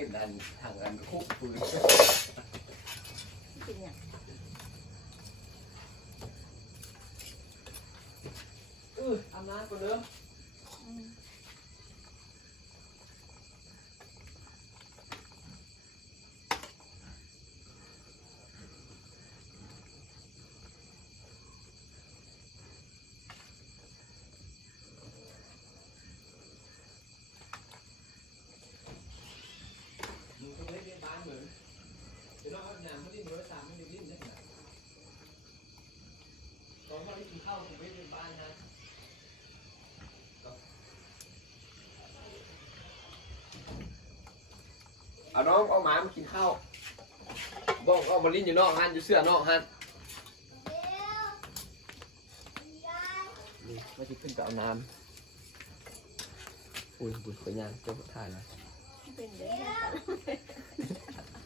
เห็นอันทางอันคุกปืนเป็นอย่างอาบน้ำก่อนเด้อเอาน้องเอาหมามากินข้าวบ้องเอามาลิ้นอยู่นอกฮันอยู่เสื้อนอกฮันนี่มาที่ขึ้นกับเอาน้ำอุ้ยบุญขยันเจ้าถ่ายนะเป็นเด้อ